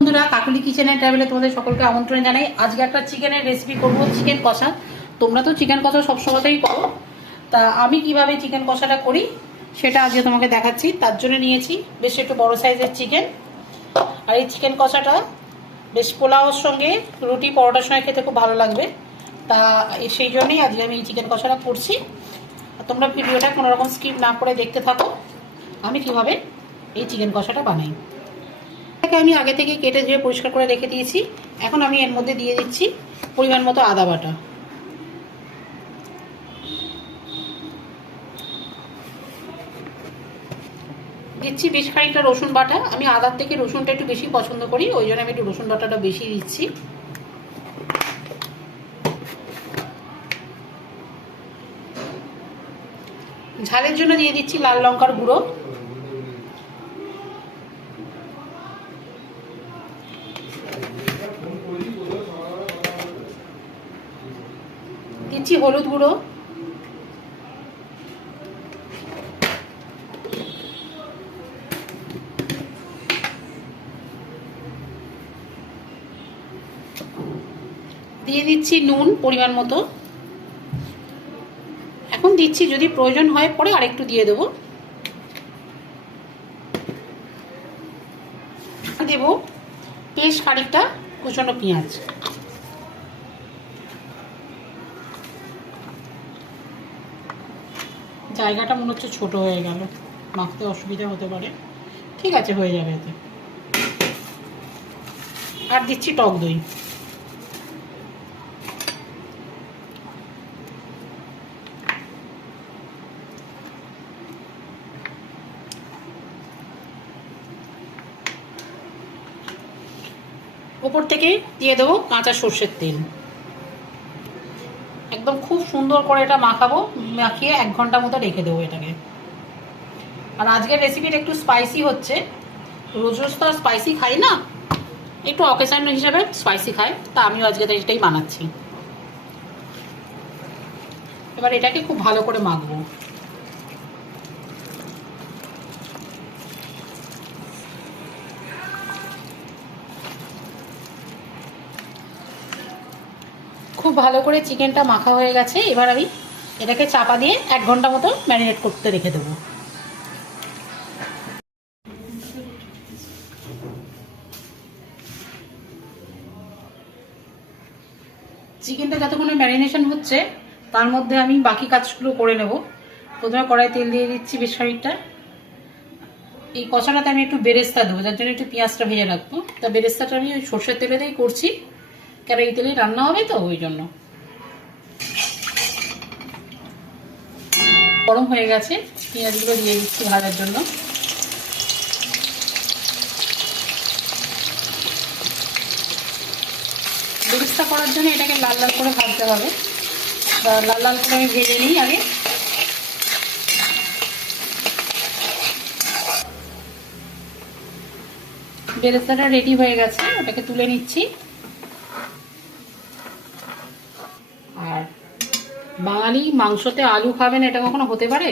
বন্ধুরা, কাকুলি কিচেন ট্রাভেলে তোমাদের সকলকে আমন্ত্রণ জানাই। আজকে একটা চিকেনের রেসিপি করব চিকেন কষা। তোমরা তো চিকেন কষা সবসময়তেই করো। তা আমি কীভাবে চিকেন কষাটা করি, সেটা আজকে তোমাকে দেখাচ্ছি। তার জন্য নিয়েছি বেশ একটু বড় সাইজের চিকেন আর এই চিকেন কষাটা বেশ পোলাওর সঙ্গে রুটি পরোটার সঙ্গে খেতে খুব ভালো লাগবে। তা সেই জন্যই আজকে আমি এই চিকেন কষাটা করছি। তোমরা ভিডিওটা কোনো রকম স্কিপ না করে দেখতে থাকো। আমি কীভাবে এই চিকেন কষাটা বানাই। এটাকে আমি আগে থেকে কেটে ধুয়ে পরিষ্কার করে রেখে দিয়েছি। এখন আমি এর মধ্যে দিয়ে দিচ্ছি পরিমাণ মতো আদা বাটা। দিচ্ছি বেশ খানিকটা রসুন বাটা। আমি আদার থেকে রসুনটা একটু বেশি পছন্দ করি, ওই জন্য আমি একটু রসুন বাটাটা বেশি দিচ্ছি। ঝালের জন্য দিয়ে দিচ্ছি লাল লঙ্কার গুঁড়ো। দিচ্ছি হলুদ গুঁড়ো। দিয়ে দিচ্ছি নুন পরিমাণ মতো। এখন দিচ্ছি যদি প্রয়োজন হয় পরে আরেকটু দিয়ে দেবো। দেব বেশ খানিকটা কুচনো পেঁয়াজ। জায়গাটা মনে হচ্ছে ছোটো হয়ে গেল। মাখতে অসুবিধা হতে পারে। ঠিক আছে, হয়ে যাবে এতে। আর দিচ্ছি টক দই। ওপর থেকে দিয়ে দেবো কাঁচা সর্ষের তেল। একদম খুব সুন্দর করে এটা মাখাবো, মাখিয়ে এক ঘণ্টা মতো রেখে দেবো এটাকে। আর আজকের রেসিপিটা একটু স্পাইসি হচ্ছে। রোজ রোজ তো আর স্পাইসি খাই না, একটু অকেশন হিসাবে স্পাইসি খাই, তা আমিও আজকে এটাই বানাচ্ছি। এবার এটাকে খুব ভালো করে মাখবো। ভালো করে চিকেনটা মাখা হয়ে গেছে, এবার আমি এটাকে চাপা দিয়ে এক ঘণ্টা মতো ম্যারিনেট করতে রেখে দেবো। চিকেনটা যতক্ষণে ম্যারিনেশন হচ্ছে, তার মধ্যে আমি বাকি কাজগুলো করে নেব। প্রথমে কড়াই তেল দিয়ে দিচ্ছি বেশ খানিকটা। এই কষাটাতে আমি একটু বেরেস্তা দেবো, যার জন্য একটু পেঁয়াজটা ভেজে রাখব। তা বেরেস্তাটা আমি সর্ষের তেলেতেই করছি। কেন এই রান্না হবে তো? ওই জন্য। গরম হয়ে গেছে, পেঁয়াজগুলো দিয়ে দিচ্ছি ভাজার জন্য। বেরেস্তা করার জন্য এটাকে লাল লাল করে ভাজতে হবে। বা লাল লাল করে আমি ভেজে নিই আগে। বেরেস্তাটা রেডি হয়ে গেছে, ওটাকে তুলে নিচ্ছি আর বাঙালি মাংসতে আলু খাবেন এটা কখনো হতে পারে?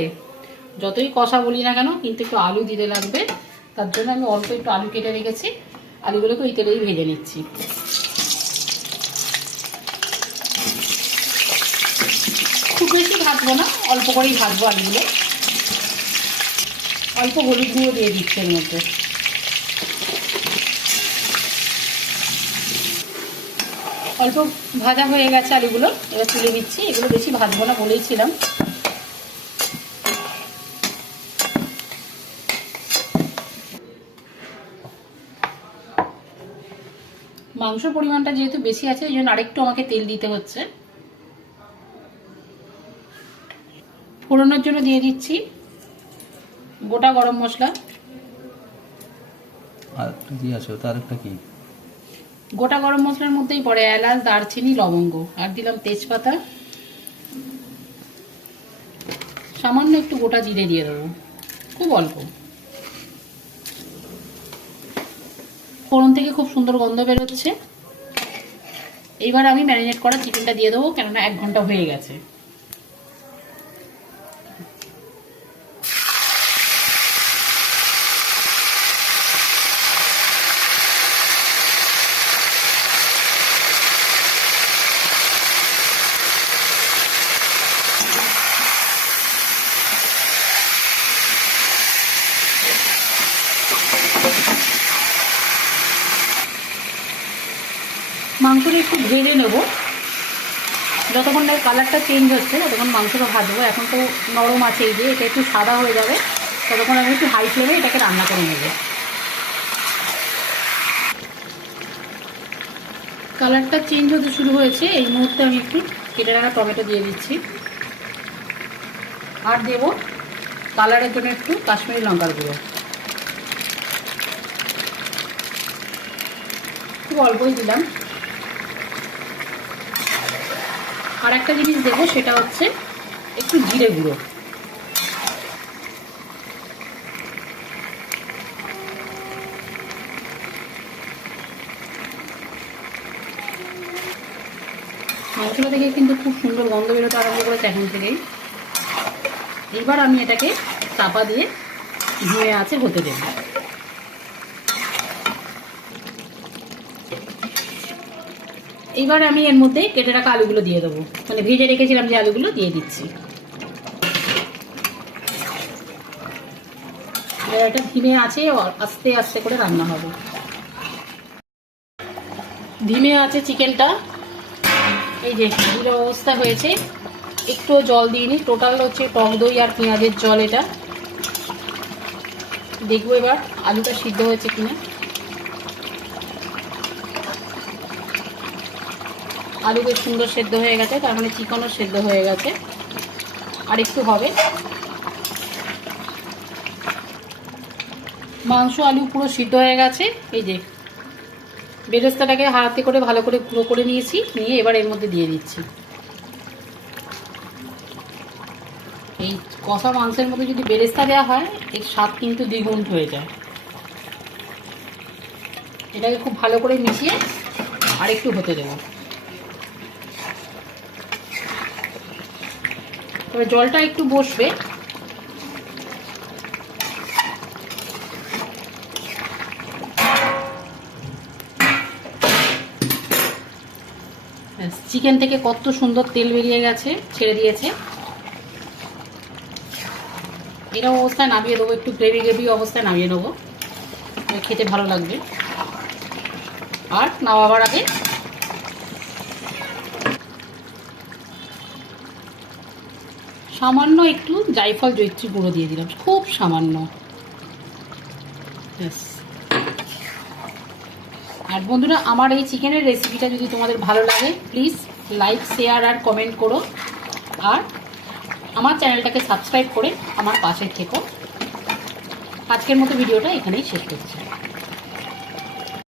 যতই কষা বলি না কেন, কিন্তু একটু আলু দিতে লাগবে। তার জন্য আমি অল্প একটু আলু কেটে রেখেছি। আলুগুলোকে ওই তেলেই ভেজে নিচ্ছি। খুব বেশি ভাজবো না, অল্প করেই ভাজবো আলুগুলো। অল্প হলুদ গুঁড়ো দিয়ে দিচ্ছি এর মধ্যে। অল্প ভাজা হয়ে গেছে আলুগুলো, এবার তুলে দিচ্ছি এগুলো বেশি ভাজবো না বলেইছিলাম মাংস পরিমাণটা যেহেতু বেশি আছে ওই জন্য আরেকটু আমাকে তেল দিতে হচ্ছে। ফোড়নের জন্য দিয়ে দিচ্ছি গোটা গরম মশলা। আর একটা দিয়ে আছে ওটা আরেকটা কি? গোটা গরম মশলার মধ্যেই পড়ে এলাচ, দারচিনি, লবঙ্গ। আর দিলাম তেজপাতা। সামান্য একটু গোটা জিরে দিয়ে দেবো। খুব অল্প। ফোড়ন থেকে খুব সুন্দর গন্ধ বেরোচ্ছে। এইবার আমি ম্যারিনেট করা চিকেনটা দিয়ে দেবো, কেননা এক ঘণ্টা হয়ে গেছে। মাংসটা একটু ভেজে নেব। যতক্ষণ না কালারটা চেঞ্জ হচ্ছে ততক্ষণ মাংসটা ভাজবো, এখন তো নরম আছে এই যে, এটা একটু সাদা হয়ে যাবে, ততক্ষণ আমি একটু হাই ফ্লেমে এটাকে রান্না করে নেব। কালারটা চেঞ্জ হতে শুরু হয়েছে, এই মুহূর্তে আমি একটু কেটে রাখা টমেটো দিয়ে দিচ্ছি। আর দেব কালারের জন্য একটু কাশ্মীরি লঙ্কার গুঁড়ো। খুব অল্পই দিলাম। আর একটা জিনিস দেবো, সেটা হচ্ছে একটু জিরে গুঁড়ো। মাংসটা থেকে কিন্তু খুব সুন্দর গন্ধ বেরোতে আরম্ভ করেছে এখন থেকেই। এবার আমি এটাকে চাপা দিয়ে ধুয়ে আছে হতে দেব। এইবার আমি এর মধ্যে কেটে রাখা আলুগুলো দিয়ে দেবো। মানে ভেজে রেখেছিলাম যে আলুগুলো, দিয়ে দিচ্ছি। এবার এটা ধিমে আছে আস্তে আস্তে করে রান্না হবে। ধিমে আছে চিকেনটা। এই যে জিরো অবস্থা হয়েছে। একটু জল দিইনি। টোটাল হচ্ছে টক দই আর পেঁয়াজের জল এটা। দেখব এবার আলুটা সিদ্ধ হয়েছে কিনা। আলু বেশ সুন্দর সেদ্ধ হয়ে গেছে, তার মানে চিকেনও সেদ্ধ হয়ে গেছে। আর একটু হবে। মাংস, আলু পুরো সিদ্ধ হয়ে গেছে। এই যে, বেরেস্তাটাকে হাতে করে ভালো করে গুঁড়ো করে নিয়েছি, নিয়ে এবার এর মধ্যে দিয়ে দিচ্ছি। এই কষা মাংসের মধ্যে যদি বেরেস্তা দেওয়া হয়, এর স্বাদ কিন্তু দ্বিগুণ হয়ে যায়। এটাকে খুব ভালো করে মিশিয়ে আর একটু হতে দেবো। তবে জলটা একটু বসবে। চিকেন থেকে কত সুন্দর তেল বেরিয়ে গেছে, ছেড়ে দিয়েছে। এরকম অবস্থায় নামিয়ে দেবো, একটু গ্রেভি গ্রেভি অবস্থায় নামিয়ে নেব। খেতে ভালো লাগবে। আর নামাবার আগে সামান্য একটু জায়ফল জৈত্রী গুঁড়ো দিয়ে দিলাম। খুব সামান্য। আর বন্ধুরা, আমার এই চিকেনের রেসিপিটা যদি তোমাদের ভালো লাগে প্লিজ লাইক শেয়ার আর কমেন্ট করো। আর আমার চ্যানেলটাকে সাবস্ক্রাইব করে আমার পাশে থেকো। আজকের মতো ভিডিওটা এখানেই শেষ করছি।